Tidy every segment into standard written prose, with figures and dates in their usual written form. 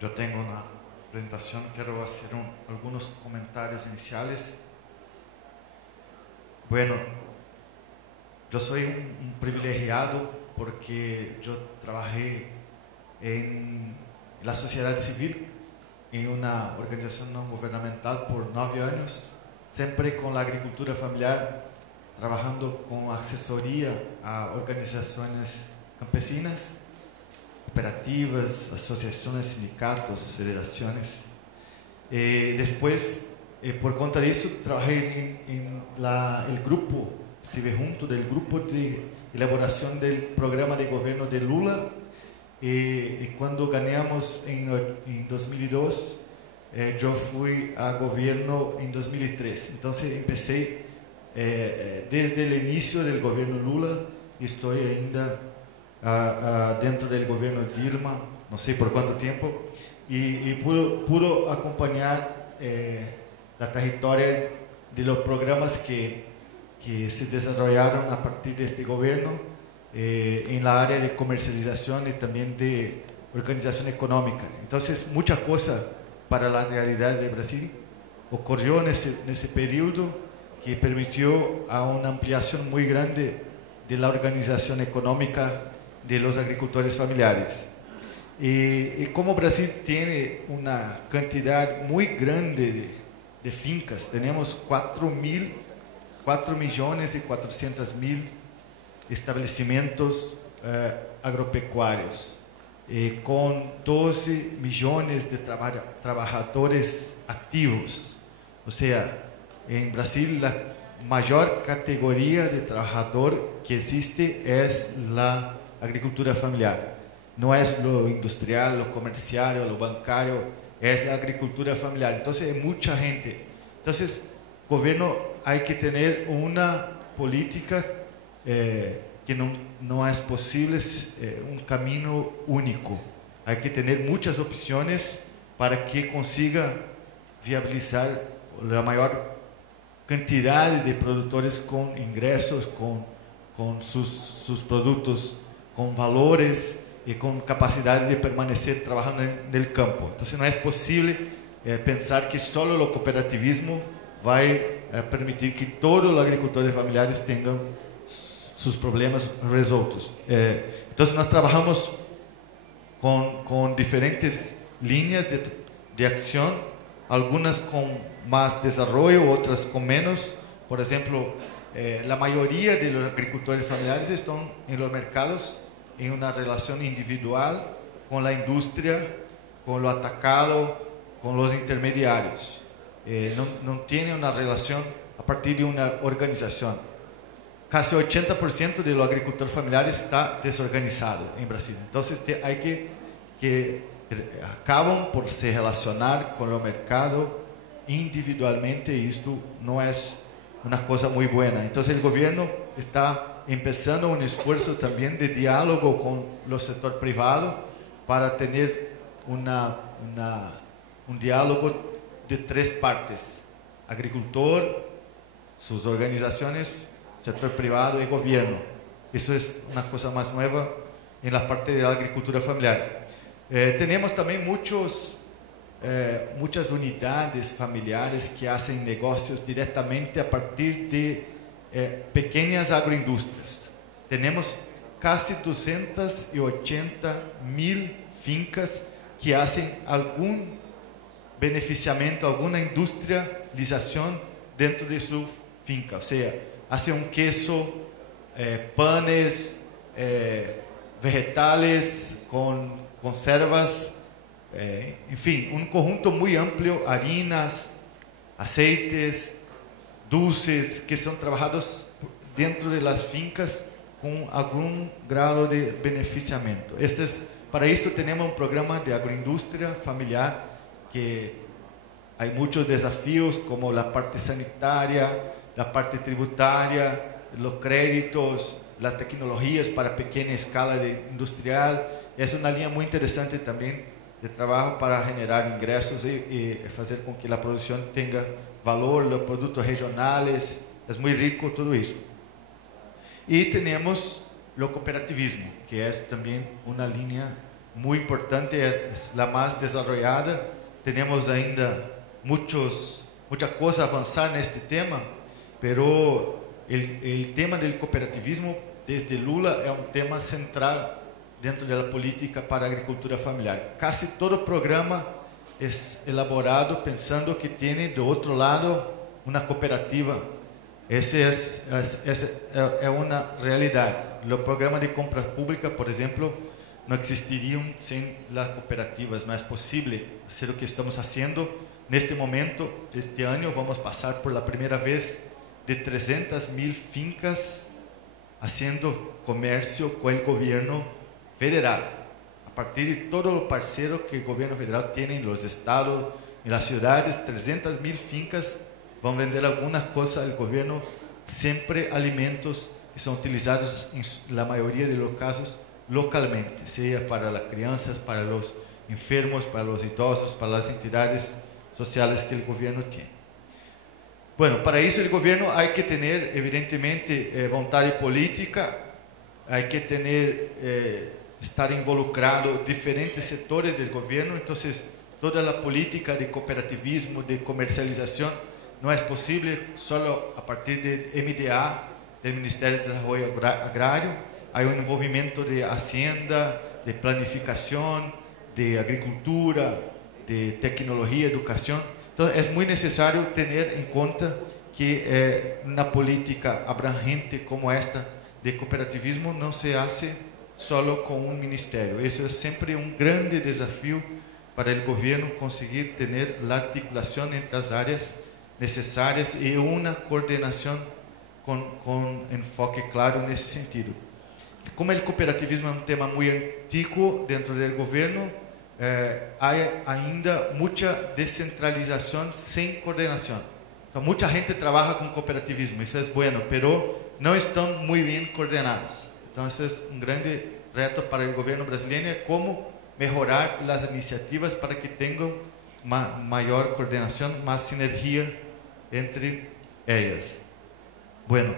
yo tengo una presentación, quiero hacer algunos comentarios iniciales. Bueno, yo soy un privilegiado porque yo trabajé en la sociedad civil, en una organización no gubernamental por 9 años, siempre con la agricultura familiar, trabajando con asesoría a organizaciones campesinas, cooperativas, asociaciones, sindicatos, federaciones. Después, por cuenta de eso, trabajé en el grupo, estuve junto del grupo de elaboración del programa de gobierno de Lula. Y cuando ganamos en 2002, yo fui a gobierno en 2003. Entonces empecé desde el inicio del gobierno Lula y estoy ainda dentro del gobierno Dilma, no sé por cuánto tiempo, y pudo acompañar la trayectoria de los programas que se desarrollaron a partir de este gobierno. En la área de comercialización y también de organización económica. Entonces, muchas cosas para la realidad de Brasil ocurrió en ese periodo que permitió a una ampliación muy grande de la organización económica de los agricultores familiares. Y como Brasil tiene una cantidad muy grande de fincas, tenemos 4.400.000 estabelecimentos agropecuarios, con 12 millones de trabajadores activos. O sea, en Brasil la mayor categoría de trabajador que existe es la agricultura familiar. No es lo industrial, lo comercial, lo bancario, es la agricultura familiar. Entonces hay mucha gente. Entonces, gobierno hay que tener una política que no es posible un camino único. Hay que tener muchas opciones para que consiga viabilizar la mayor cantidad de productores con ingresos, con sus productos, con valores y con capacidad de permanecer trabajando en el campo. Entonces no es posible pensar que solo el cooperativismo va a permitir que todos los agricultores familiares tengan sus problemas resueltos. Entonces nós trabajamos con diferentes líneas de acción, algunas con más desarrollo, otras con menos. Por ejemplo, la mayoría de los agricultores familiares están en los mercados en una relación individual con la industria, con lo atacado, con los intermediarios. No tiene una relación a partir de una organización. Casi 80% de los agricultores familiares está desorganizado en Brasil. Entonces hay que acaban por se relacionar con el mercado individualmente, y esto no es una cosa muy buena. Entonces el gobierno está empezando un esfuerzo también de diálogo con el sector privado para tener un diálogo de 3 partes: agricultor, sus organizaciones, sector privado y gobierno. Eso es una cosa más nueva en la parte de la agricultura familiar. Tenemos también muchas unidades familiares que hacen negocios directamente a partir de pequeñas agroindustrias. Tenemos casi 280.000 fincas que hacen algún beneficiamiento, alguna industrialización dentro de su finca. O sea, hace un queso, panes, vegetales con conservas, en fin, un conjunto muy amplio, harinas, aceites, dulces, que son trabajados dentro de las fincas con algún grado de beneficiamiento. Para esto tenemos un programa de agroindustria familiar que hay muchos desafíos, como la parte sanitaria, la parte tributaria, los créditos, las tecnologías para pequeña escala industrial. Es una línea muy interesante también de trabajo para generar ingresos y hacer con que la producción tenga valor, los productos regionales. Es muy rico todo eso. Y tenemos el cooperativismo, que es también una línea muy importante, es la más desarrollada. Tenemos ainda mucha cosa a avanzar en este tema, pero el tema del cooperativismo desde Lula es un tema central dentro de la política para a agricultura familiar. Casi todo programa es elaborado pensando que tiene de otro lado una cooperativa. Esa es una realidad. Los programas de compras públicas, por ejemplo, no existirían sin las cooperativas. No es posible hacer lo que estamos haciendo. En este momento, este año, vamos a pasar por la primera vez de 300.000 fincas haciendo comercio con el gobierno federal. A partir de todos los parceros que el gobierno federal tiene en los estados, en las ciudades, 300.000 fincas van a vender alguna cosa al gobierno, siempre alimentos que son utilizados en la mayoría de los casos localmente, sea para las crianzas, para los enfermos, para los idosos, para las entidades sociales que el gobierno tiene. Bueno, para eso el gobierno hay que tener evidentemente voluntad política, hay que tener, estar involucrado diferentes sectores del gobierno. Entonces toda la política de cooperativismo, de comercialización, no es posible solo a partir de MDA, del Ministerio de Desarrollo Agrario. Hay un envolvimiento de Hacienda, de planificación, de agricultura, de tecnología, educación. Entonces es muy necesario tener en cuenta que una política abrangente como esta de cooperativismo no se hace solo con un ministerio. Eso es siempre un grande desafío para el gobierno, conseguir tener la articulación entre las áreas necesarias y una coordinación con enfoque claro en ese sentido. Como el cooperativismo es un tema muy antiguo dentro del gobierno, hay ainda mucha descentralización sin coordinación. Entonces, mucha gente trabaja con cooperativismo, eso es bueno, pero no están muy bien coordinados. Entonces, un grande reto para el gobierno brasileño es cómo mejorar las iniciativas para que tengan mayor coordinación, más sinergia entre ellas. Bueno,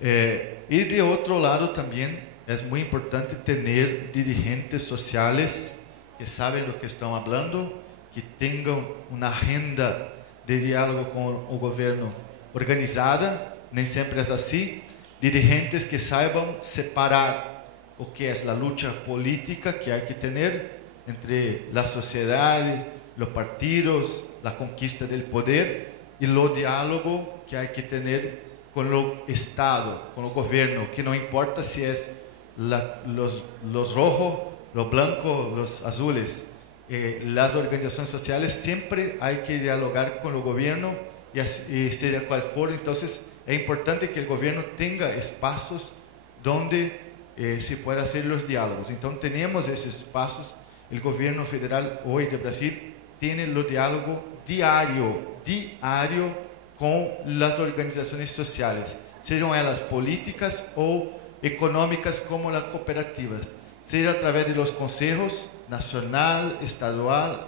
y de otro lado también es muy importante tener dirigentes sociales que saben lo que están hablando, que tengan una agenda de diálogo con el gobierno organizada. Nem siempre es así. Dirigentes que saiban separar o que es la lucha política que hay que tener entre la sociedad, los partidos, la conquista del poder, y lo diálogo que hay que tener con el Estado, con el gobierno, que no importa si es los rojos, los blancos, los azules, las organizaciones sociales, siempre hay que dialogar con el gobierno y sea cual for. Entonces es importante que el gobierno tenga espacios donde se pueda hacer los diálogos. Entonces tenemos esos espacios. El gobierno federal hoy de Brasil tiene los diálogos diario con las organizaciones sociales, sean ellas políticas o económicas como las cooperativas, sea a través de los consejos nacional, estadual,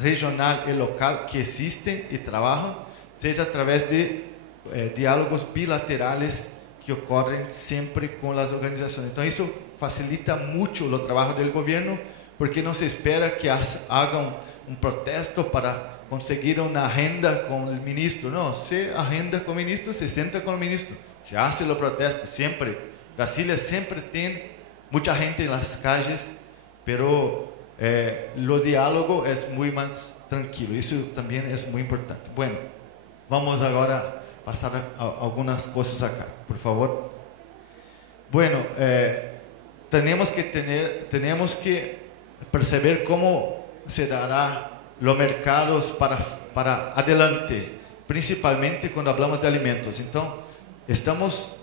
regional y local que existen y trabajan, sea a través de diálogos bilaterales que ocurren siempre con las organizaciones. Entonces eso facilita mucho el trabajo del gobierno, porque no se espera que hagan un protesto para conseguir una agenda con el ministro. No, se agenda con el ministro, se sienta con el ministro, se hace los protestos siempre. Brasilia siempre tiene mucha gente en las calles, pero lo diálogo es muy más tranquilo. Eso también es muy importante. Bueno, vamos ahora a pasar a algunas cosas acá, por favor. Bueno, tenemos que perceber cómo se dará los mercados para adelante, principalmente cuando hablamos de alimentos. Entonces, estamos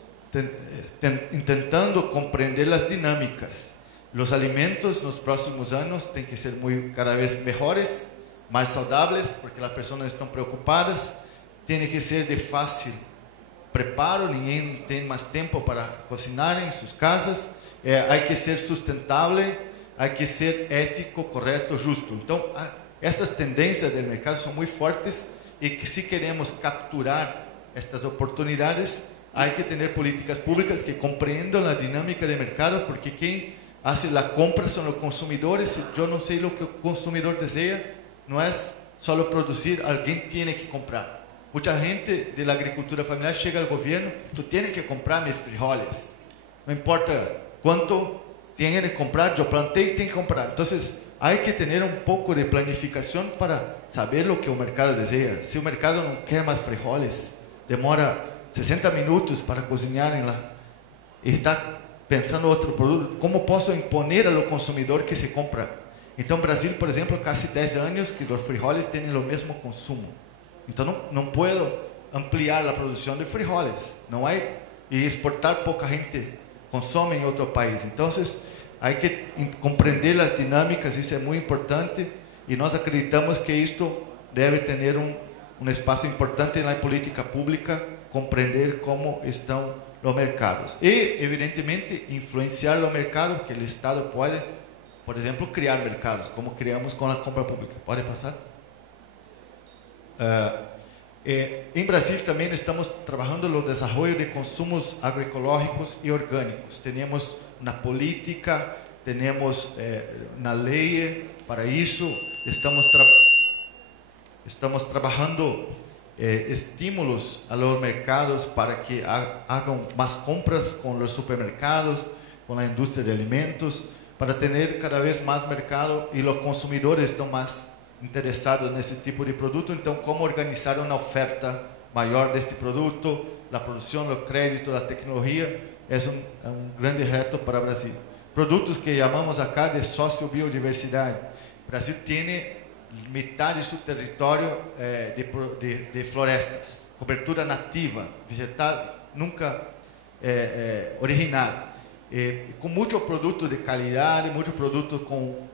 intentando comprender las dinámicas. Los alimentos en los próximos años tienen que ser cada vez mejores, más saludables, porque las personas están preocupadas. Tiene que ser de fácil preparo, ninguém tem más tiempo para cocinar en sus casas. Hay que ser sustentable, hay que ser ético, correcto, justo. Entonces, estas tendencias del mercado son muy fuertes, y que si queremos capturar estas oportunidades, hay que tener políticas públicas que comprendan la dinámica de mercado, porque quien hace la compra son los consumidores. Yo no sé lo que el consumidor desea, no es solo producir, alguien tiene que comprar. Mucha gente de la agricultura familiar llega al gobierno, tú tienes que comprar mis frijoles, no importa cuánto tienen que comprar, yo planté y tengo que comprar. Entonces hay que tener un poco de planificación para saber lo que el mercado desea. Si el mercado no quiere más frijoles, demora 60 minutos para cocinar y está pensando otro producto, ¿cómo puedo imponer al consumidor que se compra? Entonces Brasil, por ejemplo, casi 10 años que los frijoles tienen el mismo consumo. Entonces no puedo ampliar la producción de frijoles, no hay, y exportar, poca gente consome en otro país. Entonces hay que comprender las dinámicas, eso es muy importante, y nos acreditamos que esto debe tener un espacio importante en la política pública, comprender cómo están los mercados y evidentemente influenciar los mercados, que el Estado puede, por ejemplo, crear mercados, como creamos con la compra pública. ¿Puede pasar? En Brasil también estamos trabajando en el desarrollo de consumos agroecológicos y orgánicos. Tenemos una política, tenemos una ley para eso. Estamos trabajando estímulos a los mercados para que hagan más compras con los supermercados, con la industria de alimentos, para tener cada vez más mercado, y los consumidores están más interessados en ese tipo de producto. Entonces, ¿cómo organizar una oferta mayor de este producto? La producción, los créditos, la tecnología es un grande reto para Brasil. Productos que llamamos acá de sociobiodiversidad. Brasil tiene mitad de su territorio de florestas, cobertura nativa, vegetal, nunca original. Com muitos produtos de qualidade, muitos produtos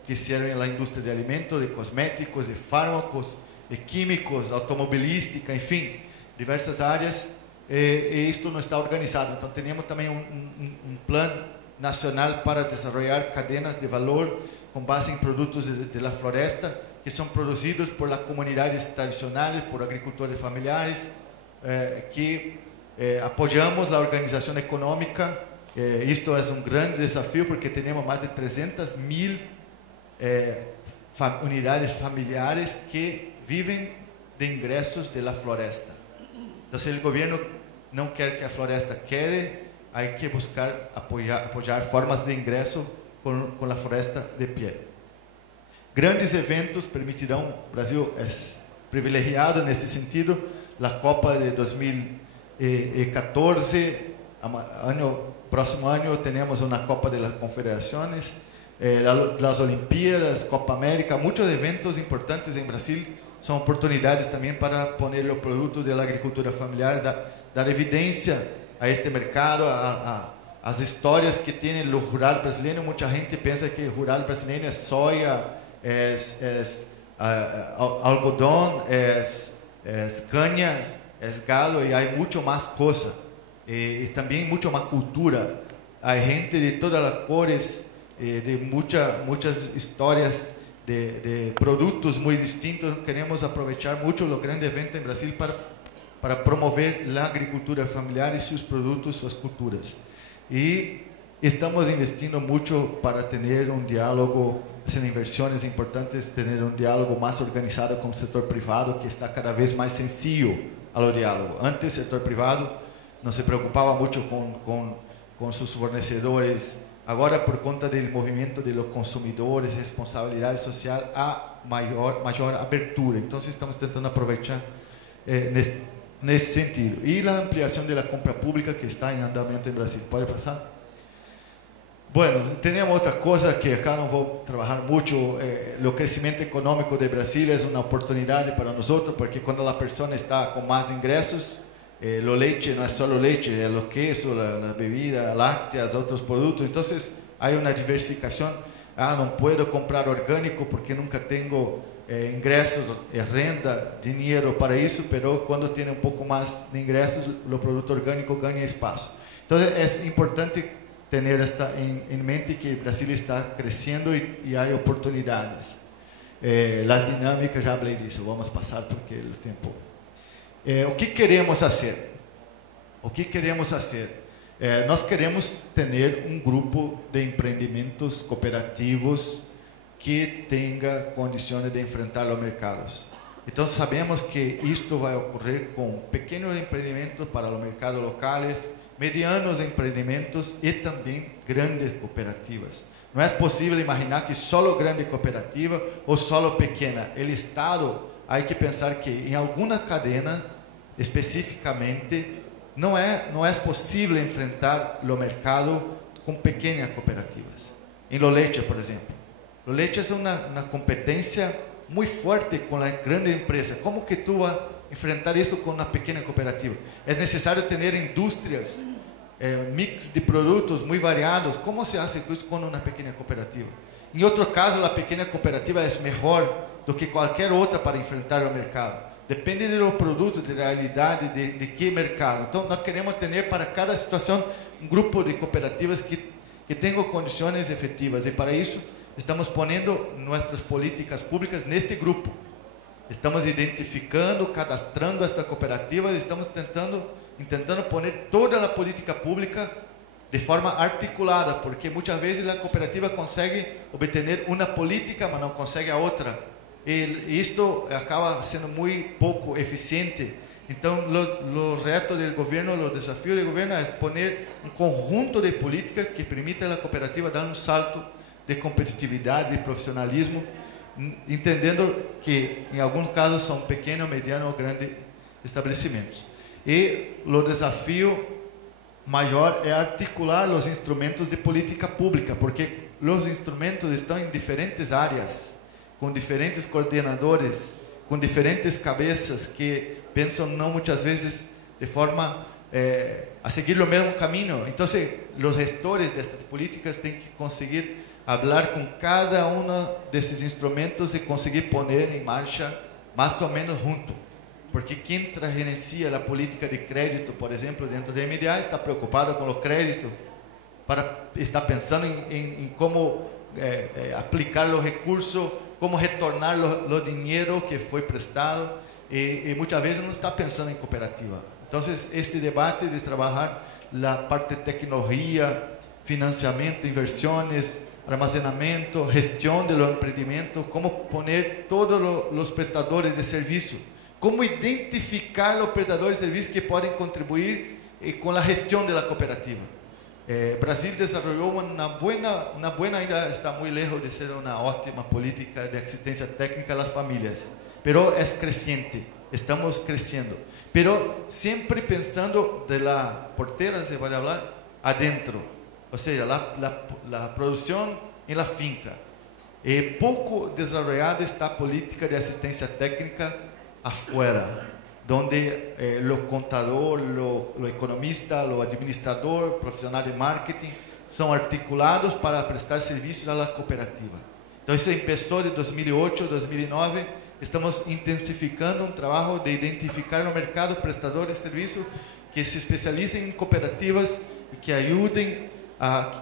que servem na indústria de alimentos, de cosméticos, de fármacos, de químicos, automobilística, enfim, diversas áreas. E isto não está organizado. Então, temos também um plano nacional para desenvolver cadenas de valor com base em produtos de la floresta que são produzidos por las comunidades tradicionais, por agricultores familiares, que apoiamos a organização econômica. Isto é um grande desafio porque temos mais de 300.000 unidades familiares que vivem de ingressos de la floresta. Então, se o governo não quer que a floresta quede, há que buscar apoiar formas de ingresso com a floresta de pé. Grandes eventos permitirão, o Brasil é privilegiado nesse sentido, a Copa de 2014, próximo ano teremos uma Copa de las Confederações, as Olimpíadas, Copa América, muitos eventos importantes em Brasil, são oportunidades também para pôr o produto da agricultura familiar, dar evidência a este mercado, as histórias que tem o rural brasileiro. Muita gente pensa que o rural brasileiro é soja, algodão, caña, gado, e há muito mais coisa. E também muito mais cultura. Há gente de todas as cores, de muitas histórias de produtos muito distintos. Queremos aproveitar muito o grande evento em Brasil para promover a agricultura familiar e seus produtos, suas culturas. E estamos investindo muito para ter diálogo, haciendo inversiones importantes, ter diálogo mais organizado com o setor privado, que está cada vez mais sencillo ao diálogo. Antes, o setor privado não se preocupava muito com seus fornecedores. Agora, por conta do movimento de los consumidores, responsabilidade social, há maior abertura. Então, estamos tentando aproveitar nesse sentido. E a ampliação da compra pública que está em andamento em Brasil. Pode passar? Bueno, temos outra coisa que acá não vou trabalhar muito. O crescimento econômico de Brasil é uma oportunidade para nós, porque quando a pessoa está com mais ingressos, o leite não é só o leite, é o queso, a bebida lácteas, outros produtos. Então, há uma diversificação. Não posso comprar orgânico porque nunca tenho ingressos, renda, dinheiro para isso, mas quando tem um pouco mais de ingressos, o produto orgânico ganha espaço. Então, é importante ter em mente que o Brasil está crescendo e há oportunidades. As dinâmicas, já falei disso, vamos passar porque o tempo. O que queremos fazer? O que queremos fazer? nós queremos ter um grupo de empreendimentos cooperativos que tenha condições de enfrentar os mercados. Então sabemos que isto vai ocorrer com pequenos empreendimentos para os mercados locais, medianos empreendimentos e também grandes cooperativas. Não é possível imaginar que só grande cooperativa ou só pequena. O Estado, há que pensar que em alguma cadena, especificamente, não é possível enfrentar o mercado com pequenas cooperativas. Em lo leite, por exemplo. Lo leite é uma competência muito forte com a grande empresa. Como que tu vas enfrentar isso com uma pequena cooperativa? É necessário ter indústrias, mix de produtos muito variados. Como se faz isso com uma pequena cooperativa? Em outro caso, a pequena cooperativa é melhor do que qualquer outra para enfrentar o mercado. Depende do produto, da realidade, de que mercado. Então, nós queremos ter para cada situação um grupo de cooperativas que tenham condições efetivas. E para isso, estamos pondo nossas políticas públicas neste grupo. Estamos identificando, cadastrando esta cooperativa e estamos tentando poner toda a política pública de forma articulada, porque muitas vezes a cooperativa consegue obter uma política, mas não consegue a outra. E isto acaba sendo muito pouco eficiente. Então, o reto do governo, o desafio do governo é poner um conjunto de políticas que permitam à cooperativa dar um salto de competitividade e profissionalismo, entendendo que em alguns casos são pequenos, medianos ou grandes estabelecimentos. E o desafio maior é articular os instrumentos de política pública, porque os instrumentos estão em diferentes áreas, com diferentes coordenadores, com diferentes cabeças que pensam não muitas vezes de forma a seguir o mesmo caminho. Então, os gestores destas políticas têm que conseguir falar com cada um desses instrumentos e conseguir pôr em marcha mais ou menos junto. Porque quem gerencia a política de crédito, por exemplo, dentro da MDA, está preocupado com o crédito, está pensando em como aplicar o recurso, como retornar o dinheiro que foi prestado, e muitas vezes não está pensando em cooperativa. Então, este debate de trabalhar a parte de tecnologia, financiamento, inversões, armazenamento, gestão do empreendimento, como poner todos os prestadores de serviço, como identificar os prestadores de serviço que podem contribuir com a gestão da cooperativa. Brasil desenvolveu uma boa, ainda está muito lejos de ser uma ótima política de assistência técnica às famílias, pero é crescente, estamos crescendo, pero sempre pensando de la porteira, se pode falar, adentro, ou seja, a produção em la finca. Pouco desenvolvida está a política de assistência técnica afuera, donde o contador, o economista, o administrador, profissional de marketing são articulados para prestar serviços à cooperativa. Então, isso começou de 2008, 2009. Estamos intensificando um trabalho de identificar no mercado prestadores de serviço que se especializem em cooperativas e que ajudem a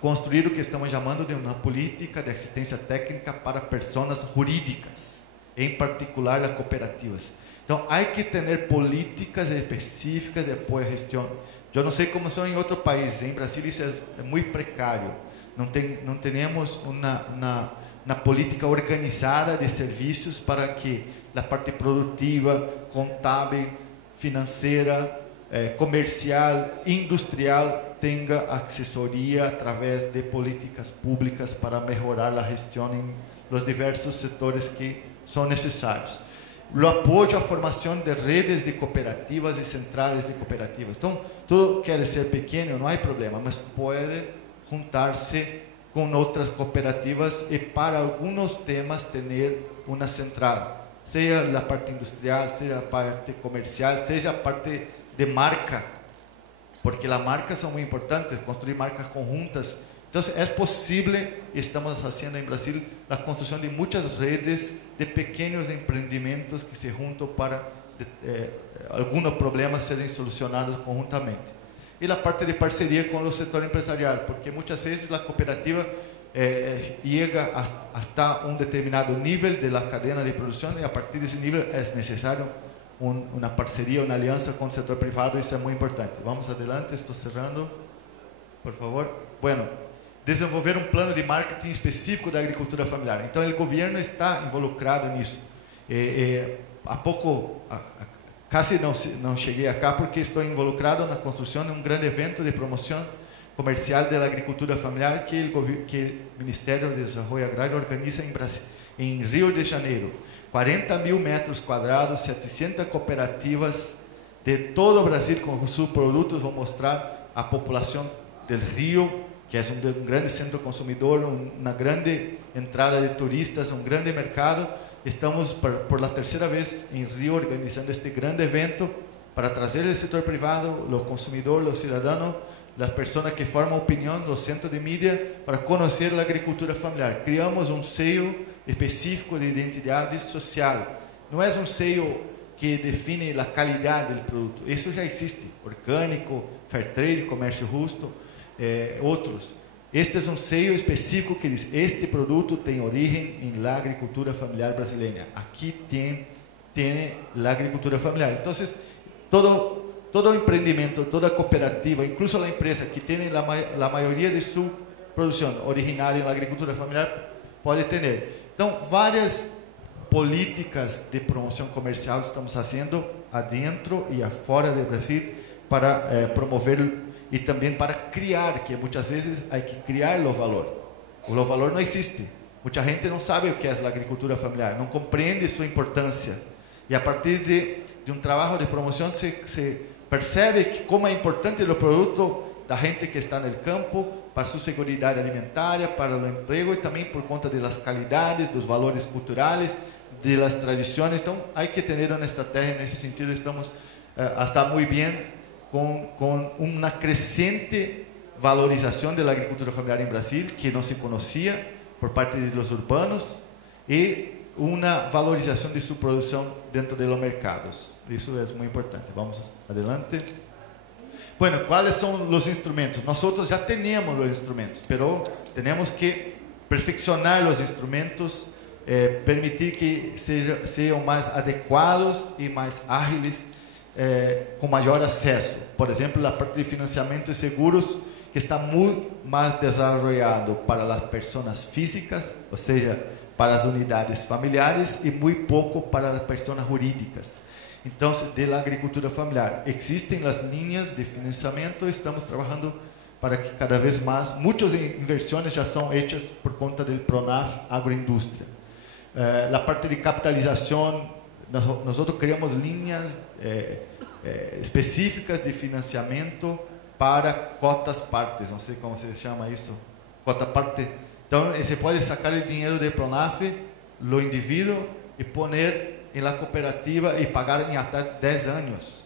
construir o que estamos chamando de uma política de assistência técnica para pessoas jurídicas, em particular as cooperativas. Então, há que ter políticas específicas de apoio à gestão. Eu não sei como são em outros países. Em Brasil isso é muito precário. Não temos uma política organizada de serviços para que a parte produtiva, contábil, financeira, comercial, industrial tenha assessoria através de políticas públicas para melhorar a gestão em los diversos setores que são necessários. O apoio à formação de redes de cooperativas e centrais de cooperativas. Então, tudo quer ser pequeno, não há problema, mas pode juntar-se com outras cooperativas e para alguns temas ter uma central, seja a parte industrial, seja a parte comercial, seja a parte de marca, porque as marcas são muito importantes, construir marcas conjuntas. Então, é possível, estamos fazendo em Brasil, a construção de muitas redes de pequenos empreendimentos que se juntam para alguns problemas serem solucionados conjuntamente. E a parte de parceria com o setor empresarial, porque muitas vezes a cooperativa chega hasta um determinado nível da cadeia de produção e a partir desse nível é necessário uma parceria, uma aliança com o setor privado, isso é muito importante. Vamos adelante, estou cerrando, por favor. Bueno, desenvolver um plano de marketing específico da agricultura familiar. Então, o governo está involucrado nisso. Há pouco, quase não cheguei acá porque estou involucrado na construção de um grande evento de promoção comercial da agricultura familiar que o Ministério do Desenvolvimento Agrário organiza em Rio de Janeiro. 40.000 metros quadrados, 700 cooperativas de todo o Brasil com seus produtos vão mostrar à população do Rio, que é um grande centro consumidor, uma grande entrada de turistas, um grande mercado. Estamos por la terceira vez em Rio organizando este grande evento para trazer o setor privado, o consumidor, os cidadãos, as pessoas que formam opinião, os centros de mídia, para conhecer a agricultura familiar. Criamos um selo específico de identidade social. Não é um selo que define a qualidade do produto. Isso já existe. Orgânico, fair trade, comércio justo, outros. Este é um selo específico que diz: este produto tem origem em la agricultura familiar brasileira. Aqui tem a agricultura familiar. Então, todo empreendimento, toda cooperativa, incluso a empresa que tem a maioria de sua produção originária na agricultura familiar, pode ter. Então, várias políticas de promoção comercial estamos fazendo adentro e afora do Brasil para promover e também para criar, que muitas vezes há que criar o valor. O valor não existe. Muita gente não sabe o que é a agricultura familiar, não compreende sua importância. E a partir de um trabalho de promoção se percebe que como é importante o produto da gente que está no campo, para sua segurança alimentar, para o emprego e também por conta das qualidades, dos valores culturais, das tradições. Então, há que ter uma estratégia nesse sentido. Estamos está muito bem com uma crescente valorização da agricultura familiar em Brasil, que não se conhecia por parte dos urbanos, e uma valorização de sua produção dentro dos mercados. Isso é muito importante. Vamos adelante. Bueno, ¿cuáles son los instrumentos? Nosotros ya tenemos los instrumentos, pero tenemos que perfeccionar los instrumentos, permitir que sean más adecuados y más ágiles, com maior acesso. Por exemplo, a parte de financiamento e seguros, que está muito mais desenvolvido para as pessoas físicas, ou seja, para as unidades familiares, e muito pouco para as pessoas jurídicas. Então, da agricultura familiar, existem as linhas de financiamento, estamos trabalhando para que cada vez mais, muitas inversões já são feitas por conta do Pronaf Agroindústria. A parte de capitalização, nós criamos linhas específicas de financiamento para cotas partes, não sei como se chama isso, cota parte. Então, você pode sacar o dinheiro do Pronaf, o indivíduo, e pôr em la cooperativa e pagar em até 10 anos,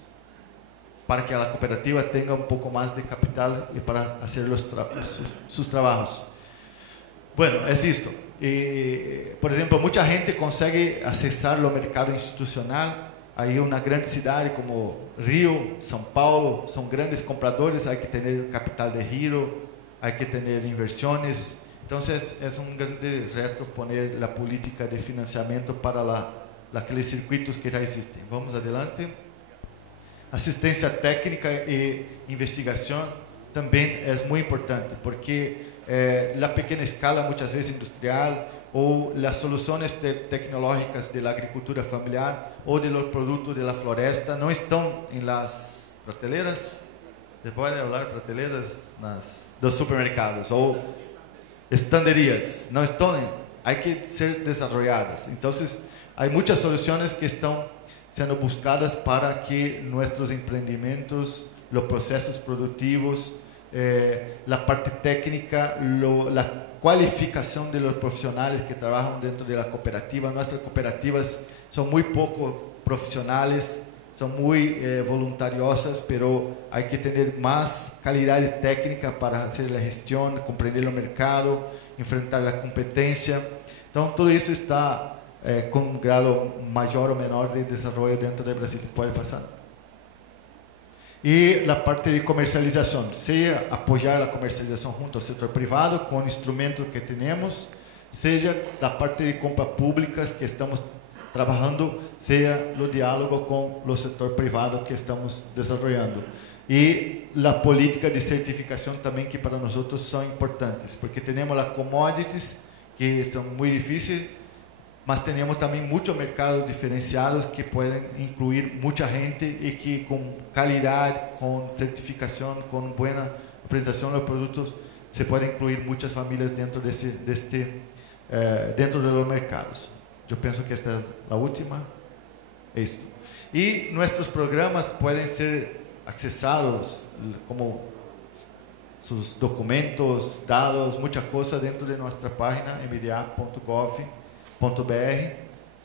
para que a cooperativa tenha um pouco mais de capital e para fazer seus trabalhos. Bueno, é isto. Por exemplo, muita gente consegue acessar o mercado institucional. Aí uma grande cidade como Rio, São Paulo, são grandes compradores, há que ter capital de giro, há que ter inversões. Então, é um grande reto pôr a política de financiamento para aqueles circuitos que já existem. Vamos adelante. Assistência técnica e investigação também é muito importante, porque a pequena escala, muitas vezes industrial, ou as soluções tecnológicas da agricultura familiar ou dos produtos da floresta não estão em las prateleiras, se pode falar prateleiras dos supermercados ou estanderias, não estão, há que ser desenvolvidas. Então, há muitas soluções que estão sendo buscadas para que nossos empreendimentos, os processos produtivos, a parte técnica, a qualificação dos profissionais que trabalham dentro da cooperativa. Nossas cooperativas são muito pouco profissionais, são muito voluntariosas, pero há que ter mais qualidade técnica para fazer a gestão, compreender o mercado, enfrentar a competência. Então, tudo isso está com um grado maior ou menor de desenvolvimento dentro do Brasil. Pode passar. E a parte de comercialização, seja apoiar a comercialização junto ao setor privado com instrumentos que temos, seja da parte de compras públicas que estamos trabajando sea el diálogo con el sector privado que estamos desarrollando. Y la política de certificación también, que para nosotros son importantes, porque tenemos las commodities que son muy difíciles, mas tenemos también muchos mercados diferenciados que pueden incluir mucha gente y que con calidad, con certificación, con buena presentación de los productos, se pueden incluir muchas familias dentro dentro de los mercados. Yo pienso que esta es la última. Esto. Y nuestros programas pueden ser accesados como sus documentos, dados, muchas cosas dentro de nuestra página mda.gov.br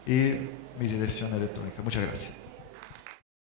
y mi dirección electrónica. Muchas gracias.